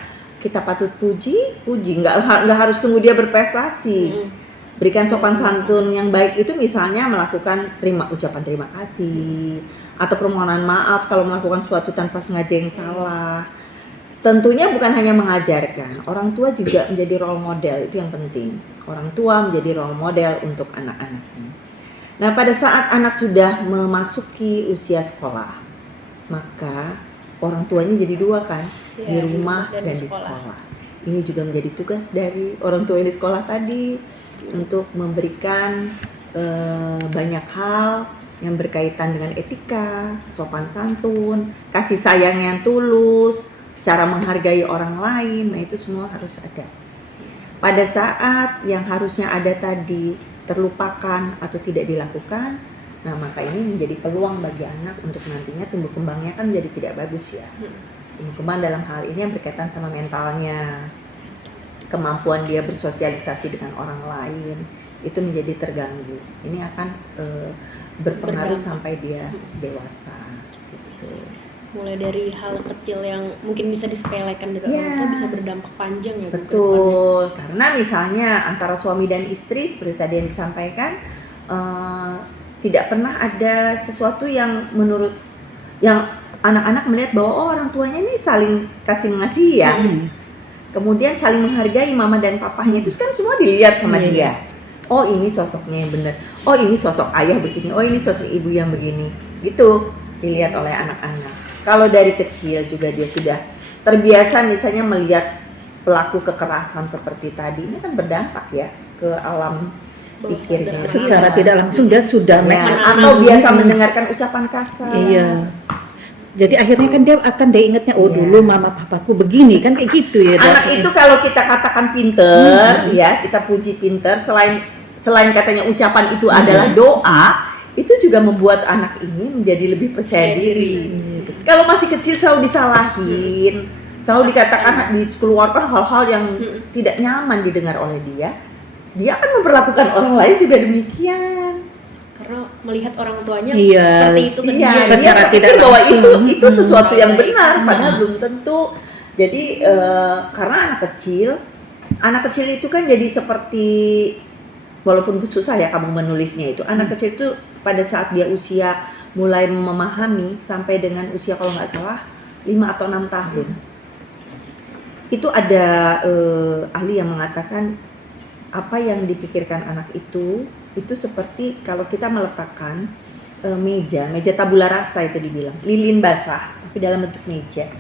patut puji, nggak harus tunggu dia berprestasi. Berikan sopan santun yang baik itu misalnya melakukan ucapan terima kasih atau permohonan maaf kalau melakukan sesuatu tanpa sengaja yang salah. Tentunya bukan hanya mengajarkan, orang tua juga menjadi role model, itu yang penting. Orang tua menjadi role model untuk anak-anaknya. Nah, pada saat anak sudah memasuki usia sekolah, maka orang tuanya jadi 2 kan, di rumah dan di sekolah. Ini juga menjadi tugas dari orang tua yang di sekolah tadi untuk memberikan banyak hal yang berkaitan dengan etika, sopan santun, kasih sayang yang tulus, cara menghargai orang lain. Nah, itu semua harus ada. Pada saat yang harusnya ada tadi terlupakan atau tidak dilakukan, nah maka ini menjadi peluang bagi anak untuk nantinya tumbuh kembangnya kan menjadi tidak bagus ya. Tumbuh kembang dalam hal ini yang berkaitan sama mentalnya, kemampuan dia bersosialisasi dengan orang lain itu menjadi terganggu. Ini akan berpengaruh sampai dia dewasa gitu. mulai dari hal kecil yang mungkin bisa disepelekan dari Iya. orang tua bisa berdampak panjang ya Bu, ke depannya. Betul, karena misalnya antara suami dan istri seperti tadi yang disampaikan, tidak pernah ada sesuatu yang menurut yang anak-anak melihat bahwa oh orang tuanya ini saling kasih mengasihi ya, kemudian saling menghargai mama dan papahnya, itu kan semua dilihat sama Iya. dia. Oh ini sosoknya yang benar, oh ini sosok ayah begini, oh ini sosok ibu yang begini, gitu dilihat oleh anak-anak. Kalau dari kecil juga dia sudah terbiasa misalnya melihat pelaku kekerasan seperti tadi, ini kan berdampak ya ke alam pikirnya. Secara tidak langsung dia sudah Ya, atau biasa mendengarkan ucapan kasar. Iya. Jadi akhirnya kan dia akan ingatnya, oh Iya. dulu mama papaku begini kan kayak gitu ya. Dok. Anak itu kalau kita katakan pinter, ya kita puji pinter, selain katanya ucapan itu adalah doa, itu juga membuat anak ini menjadi lebih percaya diri. Kalau masih kecil selalu disalahin, selalu dikatakan, dikeluarkan hal-hal yang tidak nyaman didengar oleh dia akan memperlakukan orang lain juga demikian. Karena melihat orang tuanya Iya. seperti itu ke Iya, dia. secara dia tidak berpikir bahwa langsung. itu sesuatu yang Baik. benar, padahal belum tentu. Jadi karena anak kecil itu kan jadi seperti, walaupun susah ya kamu menulisnya itu, anak kecil itu pada saat dia usia mulai memahami sampai dengan usia kalau nggak salah 5 atau 6 tahun, itu ada ahli yang mengatakan apa yang dipikirkan anak itu seperti kalau kita meletakkan meja tabula rasa, itu dibilang lilin basah tapi dalam bentuk meja,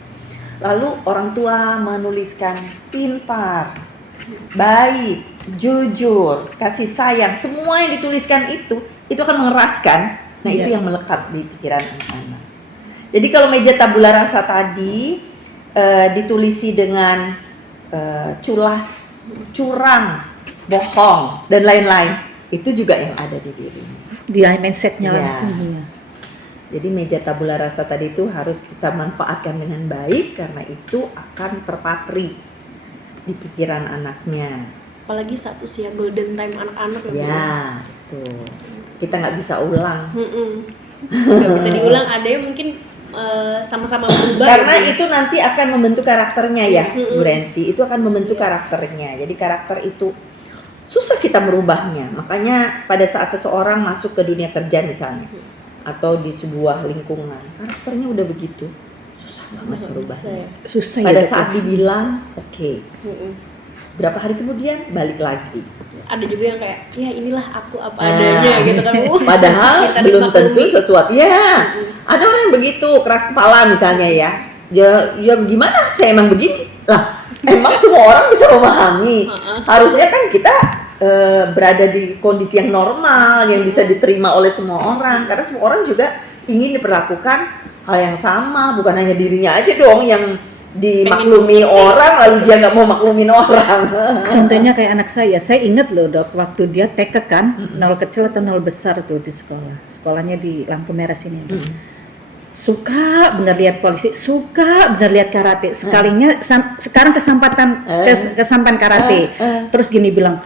lalu orang tua menuliskan pintar, baik, jujur, kasih sayang, semua yang dituliskan itu akan mengeraskan. Nah itu yang melekat di pikiran anak-anak. Jadi kalau meja tabula rasa tadi ditulisi dengan culas, curang, bohong dan lain-lain, itu juga yang ada di dirinya. Dia mindsetnya Iya. langsung. Iya. Jadi meja tabula rasa tadi itu harus kita manfaatkan dengan baik karena itu akan terpatri di pikiran anaknya. Apalagi saat usia golden time anak-anak ya. Bu. Ya, betul. Kita nggak bisa ulang. Nggak bisa diulang, ada yang mungkin sama-sama berubah. Karena gitu. itu nanti akan membentuk karakternya ya, Mm-mm. Bu Rensi. Itu akan membentuk karakternya. Jadi karakter itu susah kita merubahnya. Makanya pada saat seseorang masuk ke dunia kerja misalnya, atau di sebuah lingkungan, karakternya udah begitu, susah banget merubahnya. Susah Pada ya. Dok. saat dibilang oke, Mm-mm. berapa hari kemudian balik lagi. Ada juga yang kayak ya inilah aku apa adanya gitu kan. Padahal Kita belum dimaklumi. tentu sesuatu. Ya, ada orang yang begitu, keras kepala misalnya ya. Ya gimana? Saya emang begini. Lah, emang semua orang bisa memahami. Harusnya kan kita berada di kondisi yang normal, yang bisa diterima oleh semua orang. Karena semua orang juga ingin diperlakukan hal yang sama, bukan hanya dirinya aja dong yang dimaklumi orang, lalu dia nggak mau maklumin orang. Contohnya kayak anak saya ingat loh Dok, waktu dia TK kan, nol kecil atau nol besar tuh di sekolah. Sekolahnya di lampu merah sini. Dok. Suka bener lihat polisi, suka bener lihat karate. Sekalinya sekarang kesampaian karate. Terus gini bilang,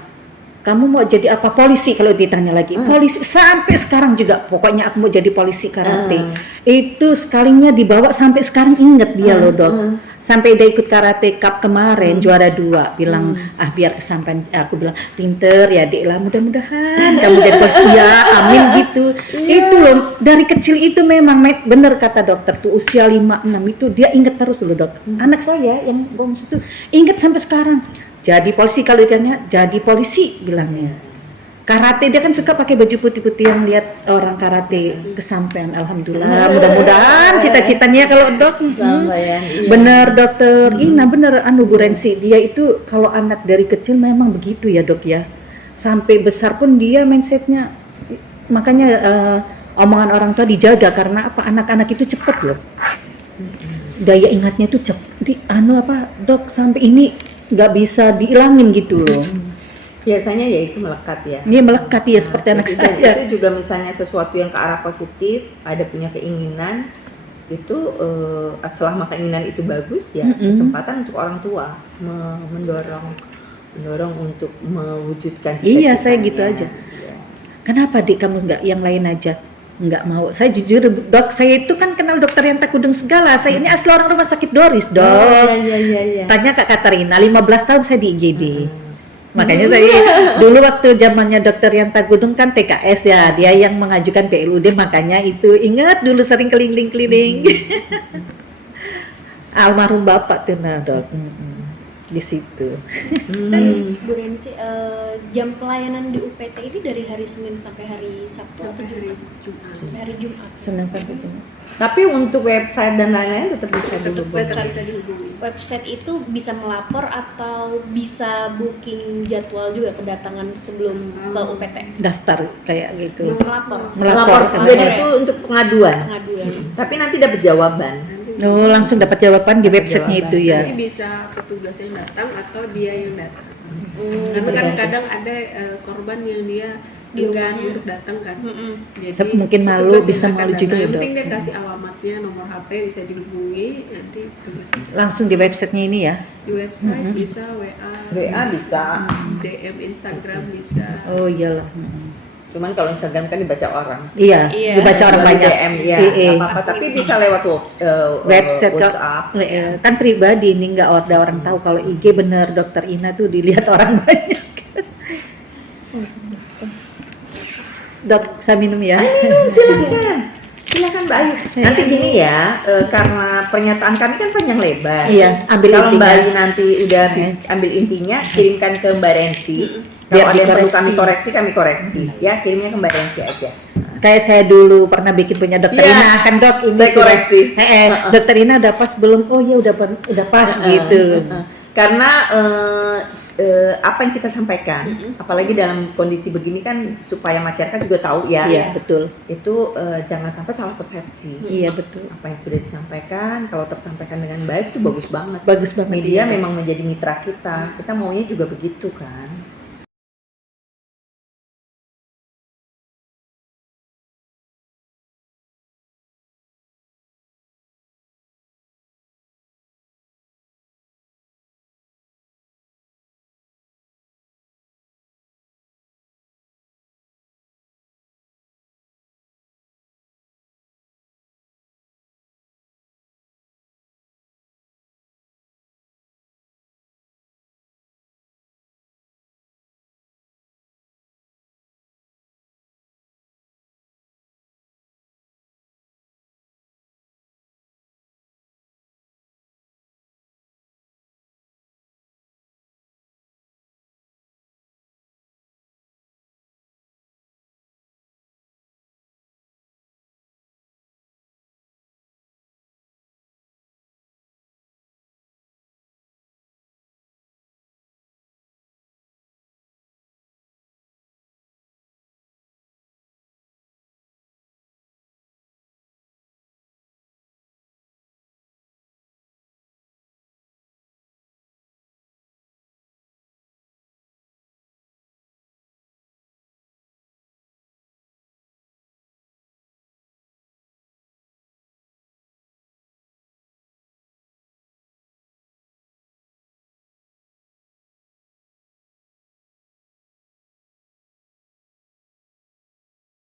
kamu mau jadi apa? Polisi. Kalau ditanya lagi, polisi. Sampai sekarang juga pokoknya aku mau jadi polisi karate. Itu sekalinya dibawa sampai sekarang inget dia loh Dok. Sampai dia ikut karate cup kemarin juara 2, bilang biar kesampaian. Aku bilang pinter ya Dek lah, mudah-mudahan kamu jadi polisi. Ya amin gitu. Itu loh, dari kecil itu memang bener kata dokter tuh, usia 5-6 itu dia inget terus loh Dok. Anak saya yang bonus itu inget sampai sekarang. Jadi polisi, kalau ditanya jadi polisi bilangnya. Karate dia kan suka pakai baju putih-putih, yang lihat orang karate kesampaian. Alhamdulillah, mudah-mudahan cita-citanya kalau Dok. Iya. Bener dokter Ina, bener Bu Rensi, dia itu kalau anak dari kecil memang begitu ya Dok ya. Sampai besar pun dia mindsetnya, makanya omongan orang tua dijaga karena apa? Anak-anak itu cepet loh. Daya ingatnya itu cepet. Dok sampai ini nggak bisa dihilangin gitu loh. Biasanya ya itu melekat ya. Dia melekat ya seperti anak Dan saya. itu juga misalnya sesuatu yang ke arah positif, ada punya keinginan, itu selama keinginan itu bagus ya, kesempatan untuk orang tua mendorong untuk mewujudkan cita-citanya. Iya, saya gitu aja. Iya. Kenapa Dik kamu nggak yang lain aja? nggak mau. Saya jujur, dok, saya itu kan kenal dokter Yanta Kudung segala. Saya ini asli orang rumah sakit Doris, dok. Oh, iya. Tanya Kak Katarina, 15 tahun saya di IGD. Makanya saya dulu waktu zamannya dokter Yanta Kudung kan TKS ya, dia yang mengajukan PLUD, makanya itu ingat dulu sering keliling-keliling. Almarhum bapak tuh nah, dok. Di situ. Dan Bu Rensi, jam pelayanan di UPT ini dari hari Senin sampai hari Sabtu sampai atau hari Jumat? Jumat. Sampai hari Jumat. Senin sampai Jumat. Tapi untuk website dan lain-lain tetap bisa Tetap dihubungi. bisa dihubungi. Website itu bisa melapor atau bisa booking jadwal juga kedatangan sebelum ke UPT. Daftar kayak gitu. Melapor. Melapor. Jadi itu untuk pengaduan. Pengaduan. Tapi nanti dapat jawaban. Nanti Oh, langsung dapat jawaban di Dapat websitenya jawaban. itu ya. nanti bisa petugas yang datang atau dia yang datang. Karena kan Tergantung. kadang ada korban yang dia Di enggan rumahnya. untuk datang kan. Sep- mungkin malu, petugas yang bisa akan malu juga datang. ya, Yang penting Dok. dia kasih alamatnya, nomor HP bisa dihubungi, nanti petugas bisa Langsung di websitenya ini ya. di website bisa WA bisa. DM Instagram bisa. Oh iyalah. Cuman kalau Instagram kan dibaca orang. Iya, Iya. dibaca orang Melalui banyak. DM ya, Iya. nggak apa-apa. Tapi bisa lewat Website kok. WhatsApp. Kan pribadi ini nggak ada orang tahu kalau IG bener dokter Ina tuh dilihat orang banyak. Dok, saya minum ya. Silakan Mbak Ayu. Nanti gini ya, karena pernyataan kami kan panjang lebar. Iya, ambil Kalau Mbak intinya. Ayu nanti udah ambil intinya, kirimkan ke Mbak Rensi. Biar Kalau ada yang perlu dikoreksi. kami koreksi. Ya, kirimnya ke Mbak Rensi aja. Kayak saya dulu pernah bikin punya dokter Iya. Ina kan dok ini Saya sudah- koreksi. dokter Ina udah pas belum? Oh ya udah pas gitu. Karena apa yang kita sampaikan, apalagi dalam kondisi begini kan supaya masyarakat juga tahu ya, Iya betul. itu jangan sampai salah persepsi. Iya betul. Apa yang sudah disampaikan, kalau tersampaikan dengan baik itu bagus banget. Bagus banget. Media iya. memang menjadi mitra kita, kita maunya juga begitu kan.